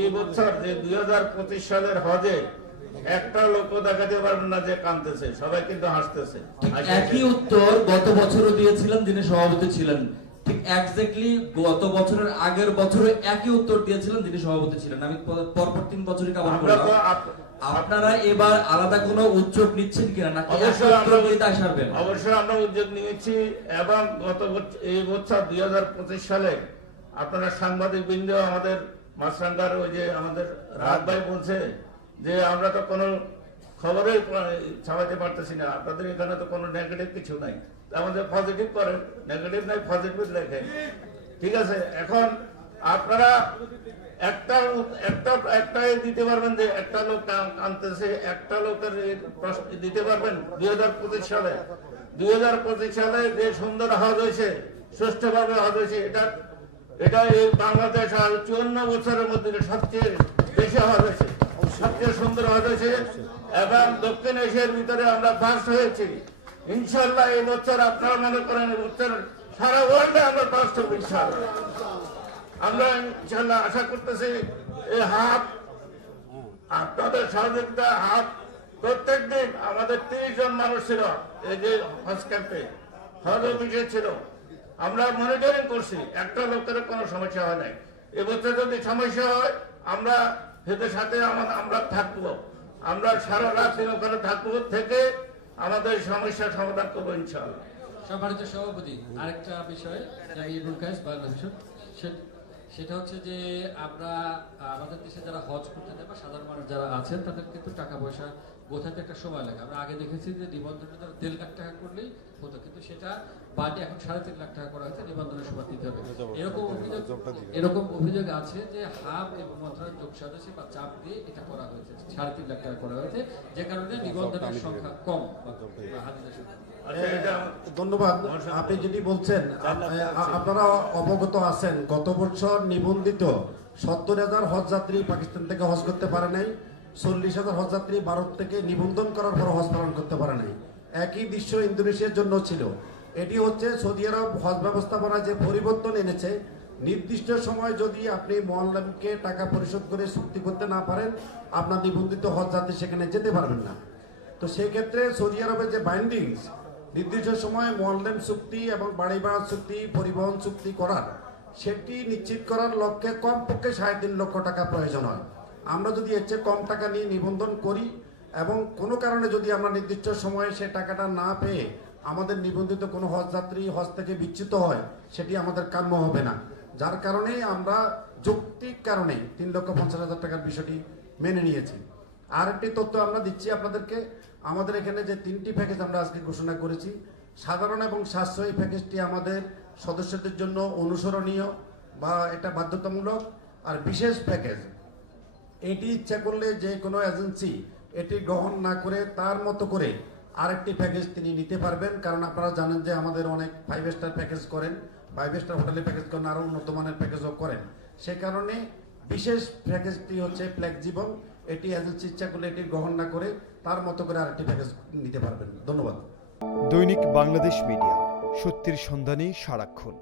এই বছর যে 2025 সালের হজে একটা লোক দেখাতে পারবেন না যে কাঁদতেছে, সবাই কিন্তু হাসতেছে। একই উত্তর গত বছরও দিয়েছিলেন যিনি সভাপতি ছিলেন, ঠিক এক্স্যাক্টলি গত বছরের আগের বছরে একই উত্তর দিয়েছিলেন যিনি সভাপতি ছিলেন। আমি পরপর 3 বছরই কভার করলাম। আপনারা এবার আলাদা কোনো উদ্যোগ নিচ্ছেন কিনা, নাকি অবশ্যই আমরা উদ্যোগ নিয়েছি। এবং এই বছর 2025 সালে আপনারা সাংবাদিক বৃন্দ, আমাদের মাছরাঙ্গার ওই যে আমাদের রাত ভাই বলছে যে আমরা তো কোনো খবরে ছাপাতে পারতেছি না, আপনাদের এখানে তো কোনো নেগেটিভ কিছু নাই, আমাদের পজিটিভ করেন, নেগেটিভ নাই পজিটিভ লেখেন, ঠিক আছে? এখন আপনারা একটাই দিতে পারবেন যে একটা লোক আনতেছে, একটা লোকের প্রশ্ন দিতে পারবেন। 2025 সালে যে সুন্দর হজ হয়েছে, সুষ্ঠুভাবে হজ হয়েছে, এটা এই বাংলাদেশ 54 বছরের মধ্যে সবচেয়ে বেশি হজ হয়েছে, সবচেয়ে সুন্দর হজ হয়েছে। এবং দক্ষিণ এশিয়ার ভিতরে আমরা ফার্স্ট হয়েছি। ইনশাল্লাহ এই বছর আপনারা মনে করেন এই বছর সারা ওয়ার্ল্ডে আমরা ফার্স্ট হব ইনশাল্লাহ। আমরা ইনশাল্লাহ আশা করতেছি এই হাত আপনাদের সহযোগিতা, হাত প্রত্যেক দিন আমাদের 30 জন মানুষ ছিল এই যে হজ ক্যাম্পে, হজ অফিসে ছিল, আমরা মনিটরিং করছি, একটা লোকের কোনো সমস্যা হয় নাই। এবছর যদি সমস্যা হয় আমরা এদের সাথে আমরা থাকবো, আমরা সারা রাত দিন ওখানে থাকবো, থেকে আমাদের সমস্যার সমাধান করবো ইনশাআল্লাহ। সম্মানিত সভাপতি, আরেকটা বিষয় সেটা হচ্ছে যে আমরা আমাদের দেশে যারা হজ করতে যায় বা সাধারণ মানুষ যারা আছেন তাদের কিন্তু টাকা পয়সা গোছাতে একটা সময় লাগে। আমরা আগে দেখেছি যে নিবন্ধনের জন্য 1.5 লাখ টাকা করলেই হতো, কিন্তু সেটা বাড়ি এখন 3.5 লাখ টাকা করা হয়েছে, নিবন্ধনের সময় দিতে হবে। এরকম অভিযোগ আছে যে হাব এবং মন্ত্রণালয় যোগ সাজসে বা চাপ দিয়ে এটা করা হয়েছে, 3.5 লাখ টাকা করা হয়েছে, যে কারণে নিবন্ধনের সংখ্যা কম। ধন্যবাদ। আপনি যেটি বলছেন, আপনারা অবগত আছেন গত বছর নিবন্ধিত 70,000 হজ যাত্রী পাকিস্তান থেকে হজ করতে পারে নাই, 40,000 হজ যাত্রী ভারত থেকে নিবন্ধন করার পর হজ পালন করতে পারে নাই। একই দৃশ্য ইন্দোনেশিয়ার জন্য ছিল। এটি হচ্ছে সৌদি আরব হজ ব্যবস্থাপনায় যে পরিবর্তন এনেছে, নির্দিষ্ট সময় যদি আপনি মোয়াল্লামকে টাকা পরিশোধ করে চুক্তি করতে না পারেন, আপনার নিবন্ধিত হজ যাত্রী সেখানে যেতে পারবেন না। তো সেই ক্ষেত্রে সৌদি আরবের যে বাইন্ডিংস, নির্দিষ্ট সময় মোয়াল্লেম চুক্তি এবং বাড়ি ভাড়া চুক্তি, পরিবহন চুক্তি করার, সেটি নিশ্চিত করার লক্ষ্যে কমপক্ষে 3.5 লক্ষ টাকা প্রয়োজন হয়। আমরা যদি এর চেয়ে কম টাকা নিয়ে নিবন্ধন করি এবং কোনো কারণে যদি আমরা নির্দিষ্ট সময়ে সে টাকাটা না পেয়ে আমাদের নিবন্ধিত কোনো হজ যাত্রী হজ থেকে বিচ্যুত হয়, সেটি আমাদের কাম্য হবে না। যার কারণেই আমরা যৌক্তিক কারণে 3,50,000 টাকার বিষয়টি মেনে নিয়েছি। আর একটি তথ্য আমরা দিচ্ছি আপনাদেরকে, আমাদের এখানে যে 3টি প্যাকেজ আমরা আজকে ঘোষণা করেছি, সাধারণ এবং সাশ্রয়ী প্যাকেজটি আমাদের সদস্যদের জন্য অনুসরণীয় বা এটা বাধ্যতামূলক। আর বিশেষ প্যাকেজ এটি ইচ্ছা করলে যে কোনো এজেন্সি এটি গ্রহণ না করে তার মতো করে আরেকটি প্যাকেজ তিনি নিতে পারবেন। কারণ আপনারা জানেন যে আমাদের অনেক 5 স্টার প্যাকেজ করেন, 5 স্টার হোটেলে প্যাকেজ করেন, আরও উন্নত মানের প্যাকেজও করেন। সে কারণে বিশেষ প্যাকেজটি হচ্ছে ফ্লেক্সিবল, এটি এজেন্সি ইচ্ছা করলে এটি গ্রহণ না করে তার মতো করে আরেকটি প্যাকেজ নিতে পারবেন। ধন্যবাদ। দৈনিক বাংলাদেশ মিডিয়া, সত্যের সন্ধানে সারাক্ষণ।